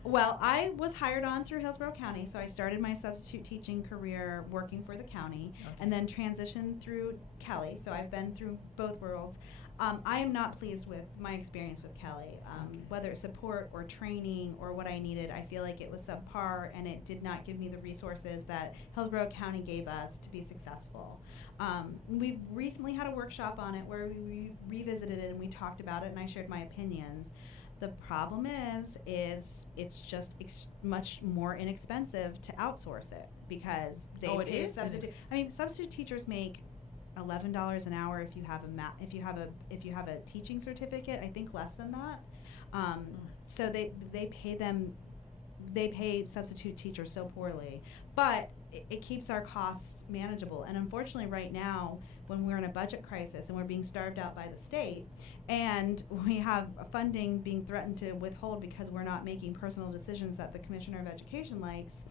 Well, I was hired on through Hillsborough County, so I started my substitute teaching career working for the county, and then transitioned through Kelly. So I've been through both worlds. I am not pleased with my experience with Kelly, whether it's support or training or what I needed. I feel like it was subpar, and it did not give me the resources that Hillsborough County gave us to be successful. We've recently had a workshop on it where we revisited it and we talked about it, and I shared my opinions. The problem is it's just much more inexpensive to outsource it because they Oh, it pay is? substitute. I mean, substitute teachers make $11 an hour if you have if you have a teaching certificate. I think less than that. So they pay substitute teachers so poorly, but it keeps our costs manageable. And unfortunately, right now, when we're in a budget crisis and we're being starved out by the state, and we have funding being threatened to withhold because we're not making personal decisions that the Commissioner of Education likes,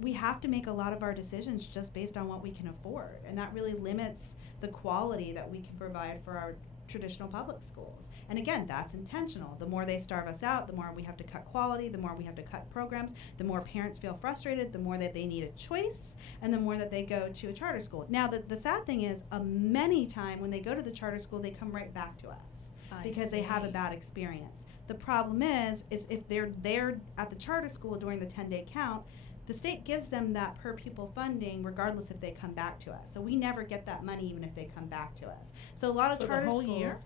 we have to make a lot of our decisions just based on what we can afford, and that really limits the quality that we can provide for our traditional public schools. And again, that's intentional. The more they starve us out, the more we have to cut quality, the more we have to cut programs, the more parents feel frustrated, the more that they need a choice, and the more that they go to a charter school. Now, the sad thing is, many times when they go to the charter school, they come right back to us because they have a bad experience. The problem is if they're there at the charter school during the 10-day count, the state gives them that per pupil funding regardless if they come back to us. So we never get that money even if they come back to us. So a lot of For the charter whole schools, year?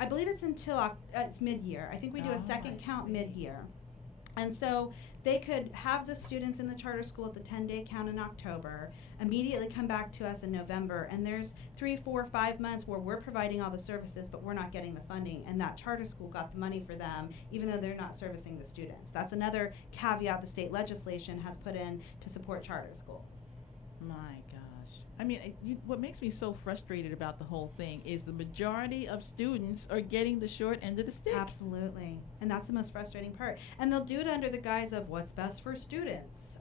I believe it's until it's mid-year. I think we do a second count mid-year. And so they could have the students in the charter school at the 10-day count in October, immediately come back to us in November, and there's 3, 4, 5 months where we're providing all the services, but we're not getting the funding, and that charter school got the money for them, even though they're not servicing the students. That's another caveat the state legislation has put in to support charter schools. My gosh. I mean, what makes me so frustrated about the whole thing is the majority of students are getting the short end of the stick. Absolutely. And that's the most frustrating part. And they'll do it under the guise of what's best for students,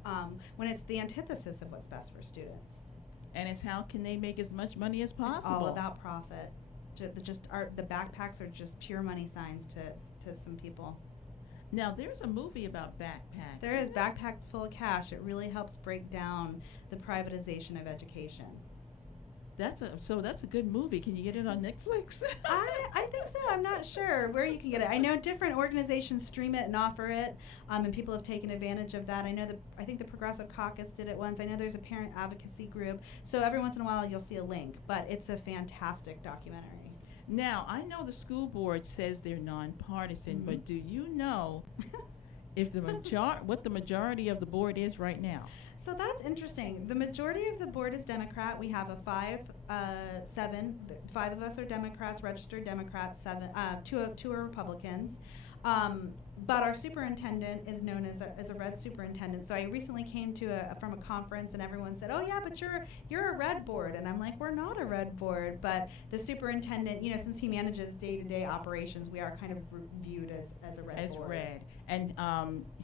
when it's the antithesis of what's best for students. And it's how can they make as much money as possible. It's all about profit. The backpacks are just pure money signs to some people. Now, there's a movie about backpacks. There is Backpack Full of Cash. It really helps break down the privatization of education. That's a good movie. Can you get it on Netflix? I think so. I'm not sure where you can get it. I know different organizations stream it and offer it, and people have taken advantage of that. I think the Progressive Caucus did it once. I know there's a parent advocacy group. So every once in a while you'll see a link, but it's a fantastic documentary. Now, I know the school board says they're nonpartisan, but do you know if what the majority of the board is right now? So that's interesting. The majority of the board is Democrat. We have a 5-7. 5 of us are Democrats, registered Democrats. 2 are Republicans. But our superintendent is known as a red superintendent. So I recently came from a conference and everyone said, "Oh yeah, but you're a red board," and I'm like, "We're not a red board." But the superintendent, since he manages day-to-day operations, we are kind of viewed as a red board. As red, and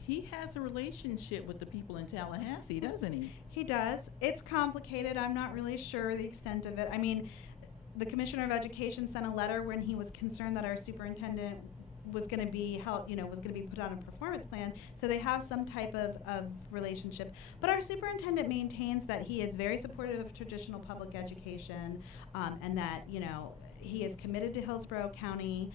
he has a relationship with the people in Tallahassee, doesn't he? He does. It's complicated. I'm not really sure the extent of it. I mean, the Commissioner of Education sent a letter when he was concerned that our superintendent was going to be held, was going to be put on a performance plan. So they have some type of relationship. But our superintendent maintains that he is very supportive of traditional public education, and that, he is committed to Hillsborough County.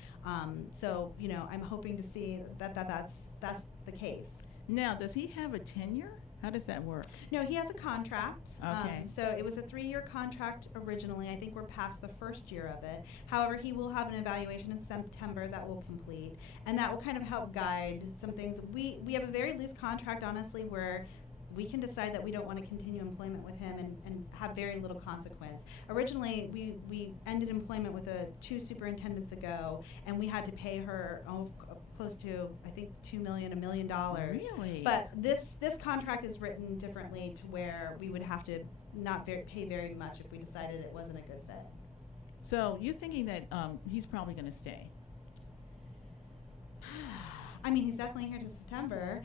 So, I'm hoping to see that's the case. Now, does he have a tenure? How does that work? No, he has a contract. Okay. So it was a 3-year contract originally. I think we're past the first year of it. However, he will have an evaluation in September that will complete, and that will kind of help guide some things. We have a very loose contract, honestly, where we can decide that we don't want to continue employment with him and have very little consequence. Originally, we ended employment with 2 superintendents ago, and we had to pay her close to, I think, $1 million. Really? But this contract is written differently to where we would have to not pay very much if we decided it wasn't a good fit. So you're thinking that he's probably going to stay? I mean, he's definitely here to September.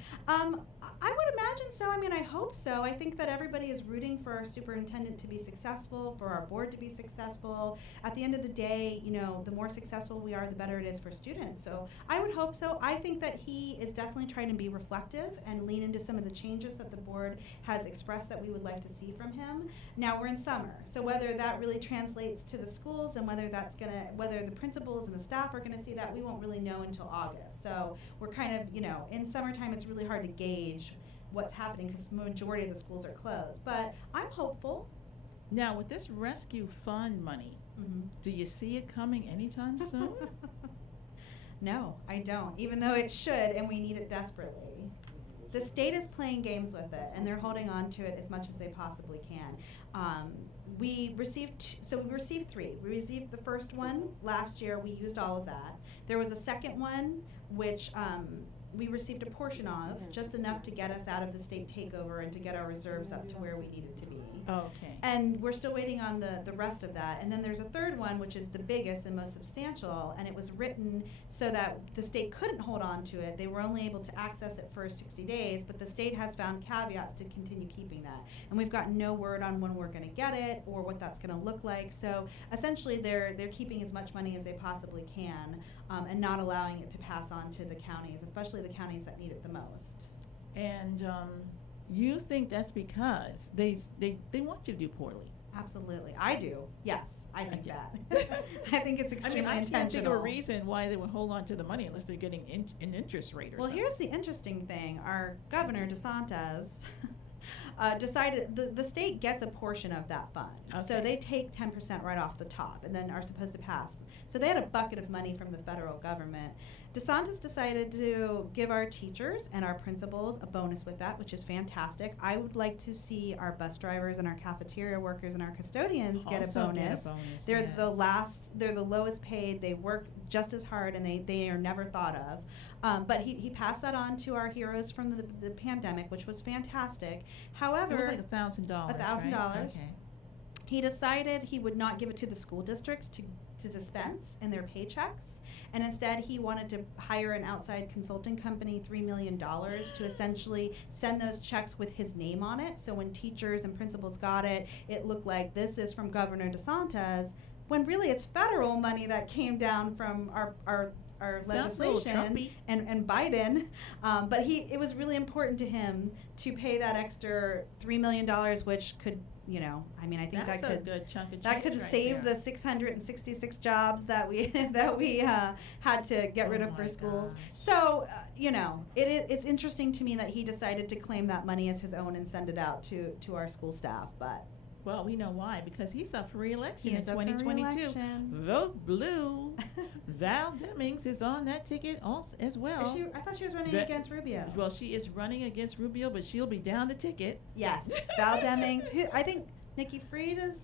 I would imagine so. I mean, I hope so. I think that everybody is rooting for our superintendent to be successful, for our board to be successful. At the end of the day, the more successful we are, the better it is for students. So I would hope so. I think that he is definitely trying to be reflective and lean into some of the changes that the board has expressed that we would like to see from him. Now we're in summer, so whether that really translates to the schools and whether the principals and the staff are gonna see that, we won't really know until August. So we're kind of, in summertime it's really hard to gauge what's happening because the majority of the schools are closed. But I'm hopeful. Now, with this rescue fund money, do you see it coming anytime soon? No, I don't, even though it should, and we need it desperately. The state is playing games with it, and they're holding on to it as much as they possibly can. We received 3. We received the first one last year. We used all of that. There was a second one, which we received a portion of, just enough to get us out of the state takeover and to get our reserves up to where we needed to be. Okay. And we're still waiting on the rest of that. And then there's a third one, which is the biggest and most substantial, and it was written so that the state couldn't hold on to it. They were only able to access it for 60 days, but the state has found caveats to continue keeping that. And we've got no word on when we're going to get it or what that's going to look like. So essentially they're keeping as much money as they possibly can, and not allowing it to pass on to the counties, especially the counties that need it the most. And you think that's because they want you to do poorly? Absolutely. I do. Yes, I think that. I think it's extremely I intentional. can't think of a reason why they would hold on to the money unless they're getting an interest rate or well, something. here's the interesting thing. Our governor, DeSantis, decided the state gets a portion of that fund. Okay. So they take 10% right off the top and then are supposed to pass. So they had a bucket of money from the federal government. DeSantis decided to give our teachers and our principals a bonus with that, which is fantastic. I would like to see our bus drivers and our cafeteria workers and our custodians get a bonus. They're they're the lowest paid. They work just as hard and they are never thought of. But he passed that on to our heroes from the pandemic, which was fantastic. However, it was like $1,000. $1,000. Right? Okay. He decided he would not give it to the school districts to dispense in their paychecks, and instead he wanted to hire an outside consulting company, $3 million, to essentially send those checks with his name on it. So when teachers and principals got it, it looked like this is from Governor DeSantis, when really it's federal money that came down from our legislation and Biden, but it was really important to him to pay that extra $3 million, which could, I think that's that could a good chunk of change that could right save there. the 666 jobs that we had to get rid of for schools. Gosh. So it's interesting to me that he decided to claim that money as his own and send it out to our school staff, but. Well, we know why, because he's up for re-election in He is up for 2022. re-election. Vote blue. Val Demings is on that ticket also, as well. I thought she was running against Rubio. Well, she is running against Rubio, but she'll be down the ticket. Yes, Val Demings. I think Nikki Fried is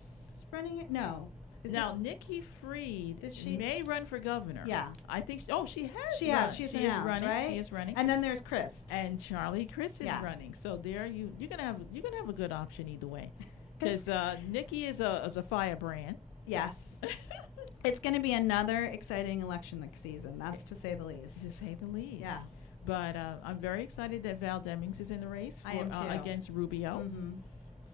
running it. No. Now, Nikki Fried may run for governor. Yeah. I think she has. She has. She is running. Right? She is running. And then there's Chris. And Charlie Chris is running. So there you're gonna have a good option either way. Because Nikki is a firebrand. Yes. It's going to be another exciting election next season. That's to say the least. To say the least. Yeah. But I'm very excited that Val Demings is in the race I am too. against Rubio. Mm-hmm.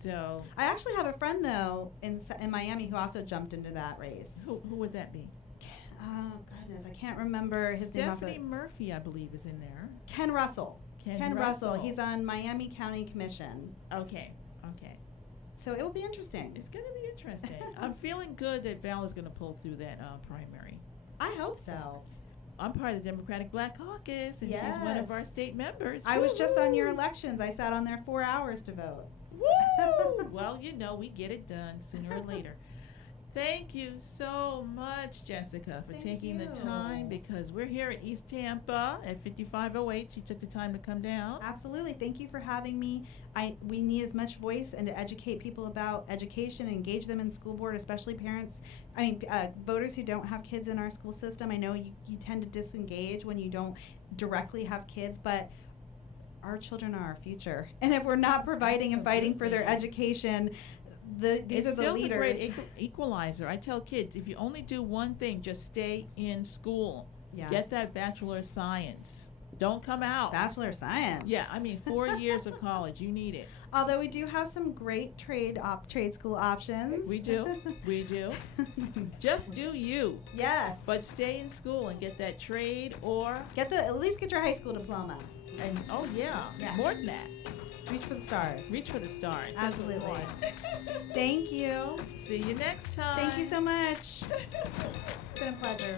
So I actually have a friend though in Miami who also jumped into that race. who would that be? Oh goodness, I can't remember his name. Stephanie Murphy, I believe, is in there. Ken Russell. Ken Russell. Russell. He's on Miami County Commission. Okay. So it will be interesting. It's going to be interesting. I'm feeling good that Val is going to pull through that primary. I hope so. I'm part of the Democratic Black Caucus, and she's one of our state members. I was just on your elections. I sat on there 4 hours to vote. Woo! Well, we get it done sooner or later. Thank you so much, Jessica, for taking the time, because we're here at East Tampa at 5508. She took the time to come down. Absolutely. Thank you for having me. We need as much voice and to educate people about education and engage them in school board, especially parents. Voters who don't have kids in our school system. I know you tend to disengage when you don't directly have kids, but our children are our future. And if we're not providing and fighting for their education, these are the leaders. It's still a great equalizer. I tell kids, if you only do one thing, just stay in school. Yes. Get that Bachelor of Science. Don't come out. Bachelor of Science. Yeah, 4 years of college. You need it. Although we do have some great trade school options. We do. Just do you. Yes. But stay in school and get that trade, or at least get your high school diploma. And more than that. Reach for the stars. Reach for the stars. Absolutely. Thank you. See you next time. Thank you so much. It's been a pleasure.